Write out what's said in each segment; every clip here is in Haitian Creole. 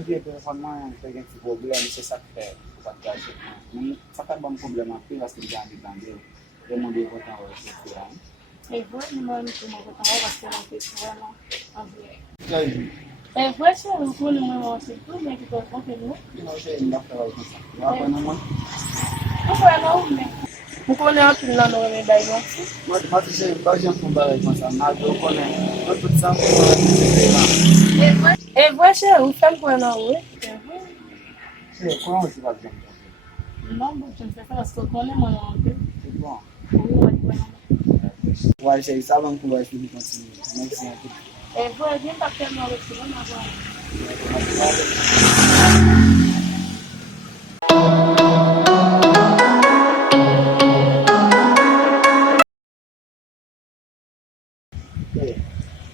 dia teleponnya pengen si problem sesak teh bukan gadget sekarang bang problem apa pasti diambil dia mau dia kota orang E voi non mi sono portata a passare anche il giorno a voi. jadi E voi c'è un po' di nuovo settore che può fare lui? kita saya indah kalau itu apa nama Non puoi andare. Non puoi neanche più l'anno che mi dai nostri. mati saya bagian kembali masa nado kone untuk sampai E voi c'è un tempo che non vuoi? saya kurang sih bagian Non c'è sempre la scoccone ma non anche. bom Uno di quello. vai saya sabang tu vai sini continue mas nanti E voi vieni a prendere lo scoccone ma guarda.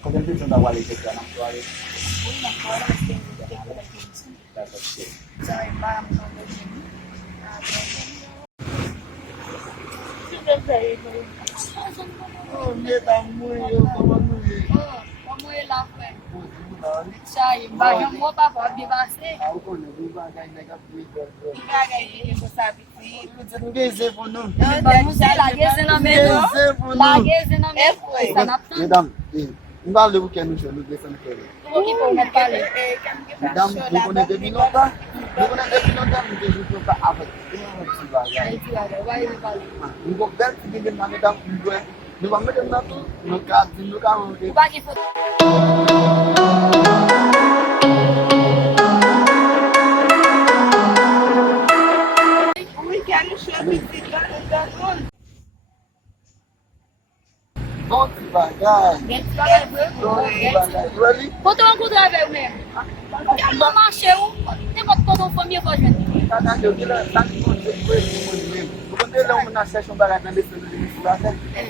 Kalian tuh sudah wali kerja anak wali Una cosa che stiamo vedendo da qui. dapat sih Sai, ma non lo so. Che sei? Oh, mio amore, io come Kamu lah kan. Saya banyak mau apa bebasnya. aku kok nih bukan kayak mereka beli Bagai ini aku sabi. ngeze pono Vamos lagi zenamento. Lagi zenamento. Sanap tu. Madam, ngal lebu kenu cholu gesan kere. Tu ki pau met pale. Madam, bukone debi nota mungkin itu ka avat. Ini bagai. Itu ada. Wai met pale. Ngok dan tinggal mana dam gue. Di bang medem na tu nuka mau ke. Bagi foto. Bom devagar. Get bagai Bom devagar. Really? Foto aku tu ada mesmo. Não macheu. Nem botou toda a família com a gente. Kadang dia kira tak pun gue muslim. Bukan dia lang mena session barat nanti sebelum ini sudah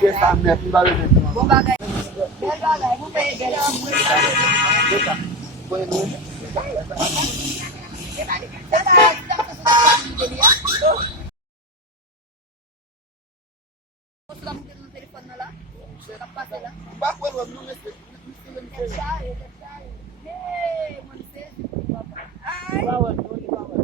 dia sampai baru dia cuma. Bom bagai. Get bagai. Vou pegar. Kita. Boleh ni. Sudah mungkin no telefone lá. Capaz lá. Bapak belum nulis. Sai. Hey, manusia. Ai. Bawa, doni bawa.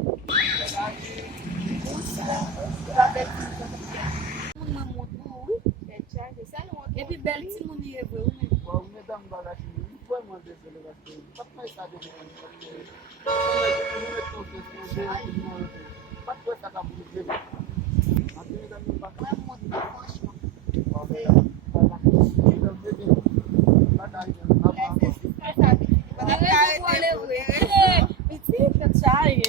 Epi bel ti moun ye vwe ou men. Wow, medam barat ini. Boleh mau deselesaikan. Pak mai tadi dengan. Pak gue tak kabur dia. Nanti kita nampak. Mwen moun te franchman. Wow, medam. Kita jadi. Ada yang apa? Mwen pou ale vwe. Petita, sai.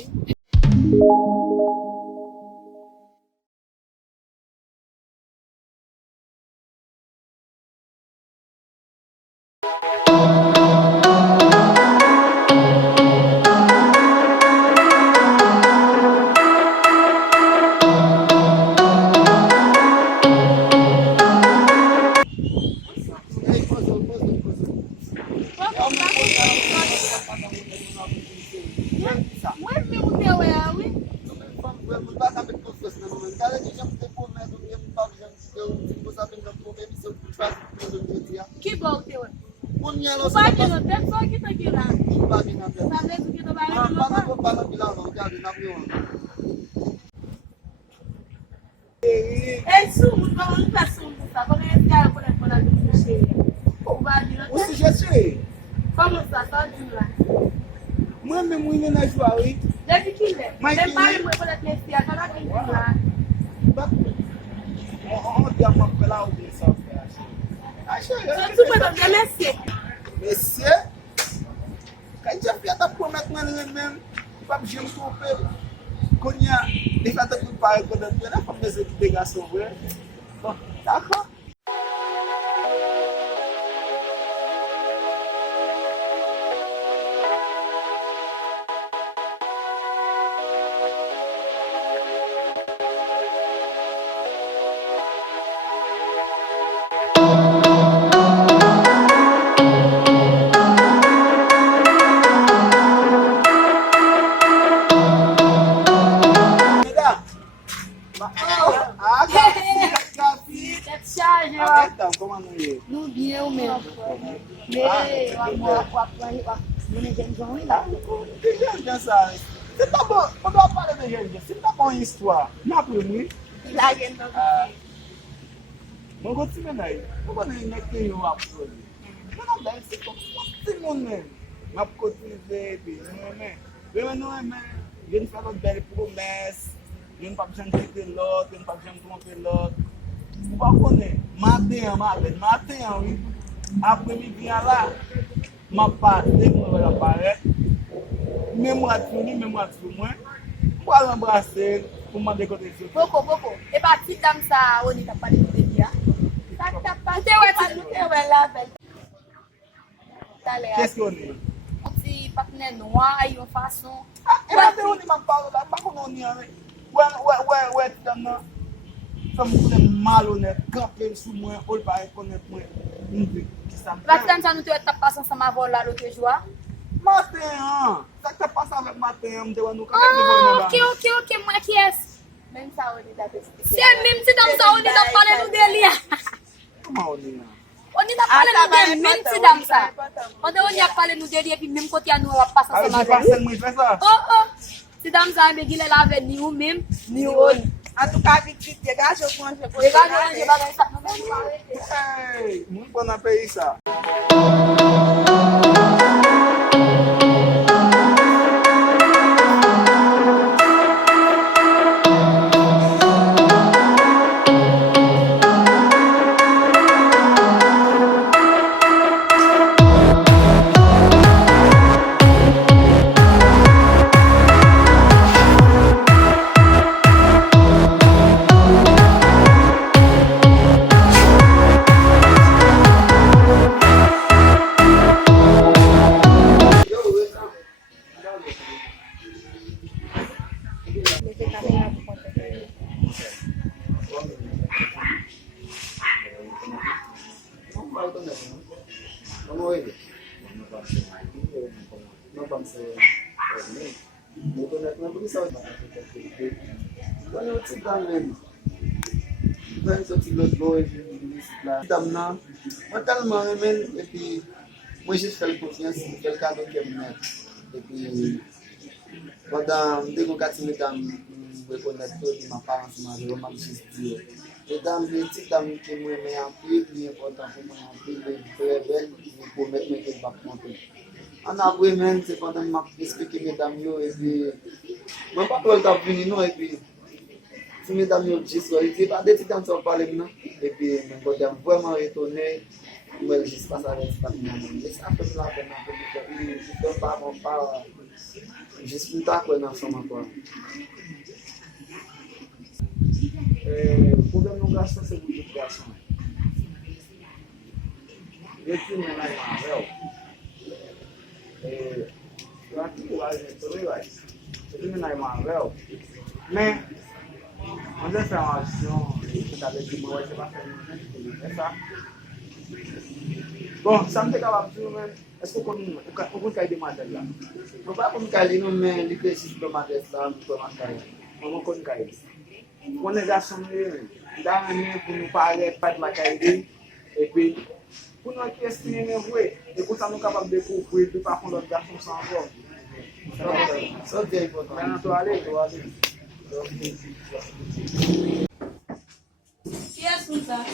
Mwen mi moun te we a we. Ki bo ou te we. Ou pa ki nou te so ki te ki la. Sa vle sou ki te ba re nou pa. E sou moun pa moun pa sou moun sa. Kone eski a yo konen konan di se che. Ou ba di nou te. Koman sa di la. Mwen men mwen nan jwa oui. Depi ki le? Mas De ki pare le? mwen konet mesi a kanan ki di la. Bak. On dia mwen pela ou de sa fè. Ache. So tou mwen don de mesi. Monsieur, quand j'ai fait ta promesse, même, pas que je me trompe, qu'on y a des fois de préparer que de la femme des équipes de garçons, ouais. Bon, d'accord. Charge, Então, como não ia? Nou bien ou men. Me, wap Mwen jen jan wè la. Jen sa. Se ta bon, on doit parler de jen. Se ta bon histoire, n'a plus moi. La gen nan. Mon gars, tu m'en as. Vous connaissez une qui est au Apple. Non, c'est comme ça, c'est mon même. Ma continuer, puis nous, je ne fais pas de belles promesses. Je ne pas besoin de quitter l'autre, je ne pas besoin de tromper l'autre. Vous pas connaître. Matin, oui. Après-midi, là, ma part, dès que je vais apparaître, même moi, tout moi, pour l'embrasser, pour m'en décoter. Boko. E pa ti dam sa oni ta pale nou de dia. Ta pale. Te wè la bel. Qu'est-ce qu'on est? On ti patne noir, yon fason. E la te ou ni man parle la, pa konon ni ane. Wè, ti dam nan. Fèm konen malhonnête, kampe sou mwen, ou pa rekonnet mwen. Ki sa Pa ti dam sa nou te wè tap pasan sa ma vol la l'autre jour. Matin, sa te passe avec matin, mde wè nou ka de voy Ok, mwen ki es. Men sa oni ta te. Se men ti dam sa oni ta pale nou de li. Comment on est là? Oni ta pale nou de men ti dam sa. On oni a pale nou de li epi men kote a nou a pasan sa ma Je vol. passe mwen fè sa? Si dam sa me gile la ve ni ou même, ni ou oni. An tou ka vite, degaj yo konje. Degaj yo konje bagay sa nou men pare. Hey, mwen pon nan peyi sa. Mwen talman remen, epi mwen jis fèl konfians, fèl kado ke mwen. Epi, wadan mde kon kati mwen dam mwen konet to di ma parans ma de roman jis diyo. E dam mwen ti dam ke mwen men anpil, mwen important pou mwen anpil, mwen prevel, mwen pou met mwen ke bak monten. An apwe men, se pandan mwen explike mwen dam yo, epi, mwen pa pou el tap vini nou, epi, si mwen dam yo jis yo, epi, pa de ti dam sa pale mwen, epi, mwen pou dam vweman retone, mwen jis pas a res pat mwen mwen. Jis apè mwen la pen apè mwen, jis pen pa mwen pa, jis mwen ta kwen nan soman kwa. Problem nou gason se mwen jout gason. Yo ti mwen la yon anvel. Yo ati yon wajen to wey waj. Yo ti mwen la yon anvel. Men, mwen jen fè an aksyon, se ta de di mwen waj se pa fè mwen, e sa. Bon, sa mte kapap sou men, esko kon kay de madel la? Mwen pa kon kay li nou men, li kresis do madel la, mwen kay. Mwen kon kay. Mwen e gason men, dan men pou nou pare, pat la kay de, epi, pou nou ki estime men vwe, e pou sa nou kapap de pou vwe, epi pa kon lot gason san vwe. So dey potan. Men an to ale. Ki es mwen sa?